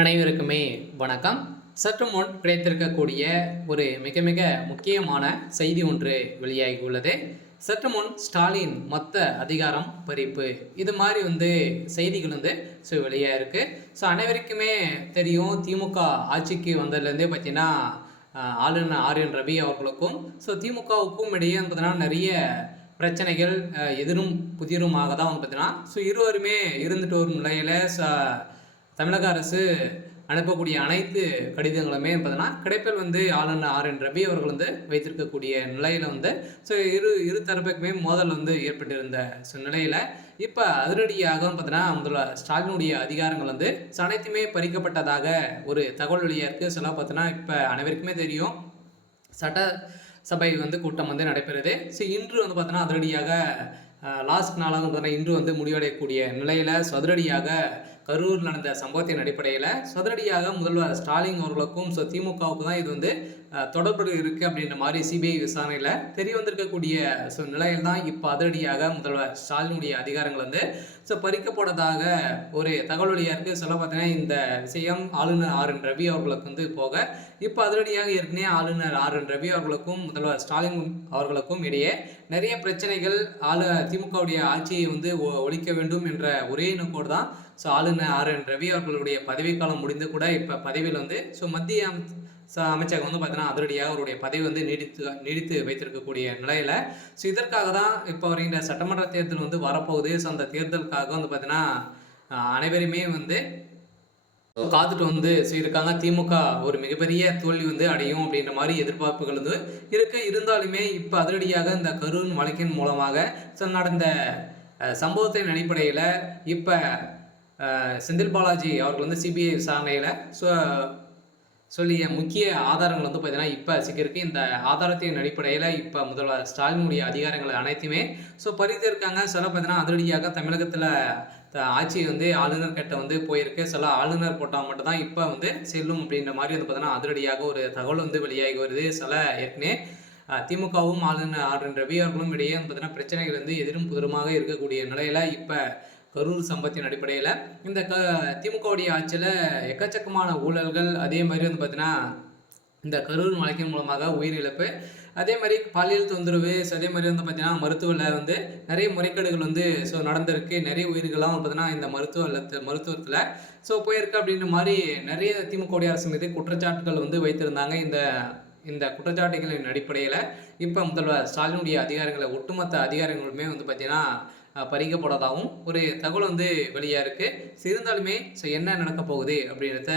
அனைவருக்குமே வணக்கம். சற்று முன் கிடைத்திருக்கக்கூடிய ஒரு மிக மிக முக்கியமான செய்தி ஒன்று வெளியாகி உள்ளது. சற்று முன் ஸ்டாலின் மொத்த அதிகாரம் பறிப்பு, இது மாதிரி செய்திகள் வெளியாயிருக்கு. அனைவருக்குமே தெரியும், திமுக ஆட்சிக்கு வந்ததுலேருந்தே பார்த்தீங்கன்னா ஆளுநர் ஆர்.என். ரவி அவர்களுக்கும் திமுகவுக்கும் இடையே பார்த்தீங்கன்னா நிறைய பிரச்சனைகள் எதிரும் புதிருமாக தான் பார்த்தீங்கன்னா இருவருமே இருந்துட்டு வரும் நிலையில் தமிழக அரசு அனுப்பக்கூடிய அனைத்து கடிதங்களுமே பார்த்தீங்கன்னா கிடைப்பில் ஆளுநர் ஆர்.என். ரவி அவர்கள் வைத்திருக்கக்கூடிய நிலையில் இரு தரப்புக்குமே மோதல் ஏற்பட்டிருந்த நிலையில் இப்போ அதிரடியாக பார்த்தீங்கன்னா முதல்வர் ஸ்டாலினுடைய அதிகாரங்கள் அனைத்துமே பறிக்கப்பட்டதாக ஒரு தகவல் வெளியாக இருக்குது. சில பார்த்தீங்கன்னா இப்போ அனைவருக்குமே தெரியும், சட்டசபை கூட்டம் நடைபெறுது. இன்று பார்த்தீங்கன்னா அதிரடியாக லாஸ்ட் நாளாக பார்த்தீங்கன்னா இன்று முடிவடையக்கூடிய நிலையில் அதிரடியாக கரூர் நடந்த சம்பவத்தின் அடிப்படையில் சதுரடியாக முதல்வர் ஸ்டாலின் அவர்களுக்கும் திமுகவுக்கு தான் இது தொடர்பு இருக்குது அப்படின்ற மாதிரி சிபிஐ விசாரணையில் தெரிய வந்திருக்கக்கூடிய நிலையில் தான் இப்போ அதிரடியாக முதல்வர் ஸ்டாலினுடைய அதிகாரங்கள் பறிக்கப்பட்டதாக ஒரு தகவல் வழியாக இருக்குது. சொல்ல பார்த்தீங்கன்னா இந்த விஷயம் ஆளுநர் ஆர்.என். ரவி அவர்களுக்கு போக இப்போ அதிரடியாக ஏற்கனவே ஆளுநர் ஆர்.என். ரவி அவர்களுக்கும் முதல்வர் ஸ்டாலின் அவர்களுக்கும் இடையே நிறைய பிரச்சனைகள், திமுகவுடைய ஆட்சியை ஒழிக்க வேண்டும் என்ற ஒரே நோக்கோடு தான் ஆளுநர் ஆர்.என். ரவி அவர்களுடைய பதவிக்காலம் முடிந்து கூட இப்போ பதவியில் மத்திய அமைச்சகம் பார்த்தீங்கன்னா அதிரடியாக அவருடைய பதவி நீடித்து வைத்திருக்கக்கூடிய நிலையில் இதற்காக தான் இப்போ வருகின்ற சட்டமன்ற தேர்தல் வரப்போகுது. அந்த தேர்தலுக்காக பார்த்தீங்கன்னா அனைவருமே காத்துட்டு இருக்காங்க. திமுக ஒரு மிகப்பெரிய தோல்வி அடையும் அப்படின்ற மாதிரி எதிர்பார்ப்புகள் இருக்கு. இருந்தாலுமே இப்போ அதிரடியாக இந்த கரூர் வழக்கின் மூலமாக நடந்த சம்பவத்தின் அடிப்படையில் இப்போ செந்தில் பாலாஜி அவர்கள் சிபிஐ விசாரணையில் சொல்லிய முக்கிய ஆதாரங்கள் பார்த்தீங்கன்னா இப்போ சிக்கிருக்கு. இந்த ஆதாரத்தின் அடிப்படையில் இப்போ முதல்வர் ஸ்டாலினுடைய அதிகாரங்கள் அனைத்துமே பறித்திருக்காங்க. சில பார்த்தீங்கன்னா அதிரடியாக தமிழகத்தில் ஆட்சி ஆளுநர் கிட்ட போயிருக்கு. சில ஆளுநர் போட்டால் மட்டும்தான் இப்போ செல்லும் அப்படின்ற மாதிரி பார்த்தீங்கன்னா அதிரடியாக ஒரு தகவல் வெளியாகி வருது. சில ஏற்கனவே திமுகவும் ஆளுநர் ஆர்.என். ரவி அவர்களும் இடையே பார்த்தீங்கன்னா பிரச்சனைகள் எதிரும் புதிருமாக இருக்கக்கூடிய நிலையில் இப்போ கரூர் சம்பவத்தின் அடிப்படையில் இந்த திமுகவுடைய ஆட்சியில் எக்கச்சக்கமான ஊழல்கள், அதே மாதிரி பார்த்தீங்கன்னா இந்த கரூர் வழக்கின் மூலமாக உயிரிழப்பு, அதே மாதிரி பாலியல் தொந்தரவு, அதே மாதிரி பார்த்தீங்கன்னா மருத்துவத்தில் நிறைய முறைகேடுகள் நடந்திருக்கு. நிறைய உயிர்கள்லாம் பார்த்தீங்கன்னா இந்த மருத்துவத்தில் போயிருக்கு அப்படின்ற மாதிரி நிறைய திமுகவுடைய அரசு மீது குற்றச்சாட்டுகள் வைத்திருந்தாங்க. இந்த குற்றச்சாட்டுகளின் அடிப்படையில் இப்போ முதல்வர் ஸ்டாலினுடைய அதிகாரங்களை ஒட்டுமொத்த அதிகாரங்களுமே பார்த்தீங்கன்னா பறிக்கப்படாதாகவும் ஒரு தகவல் வெளியாக இருக்குது. இருந்தாலுமே என்ன நடக்க போகுது அப்படின்றத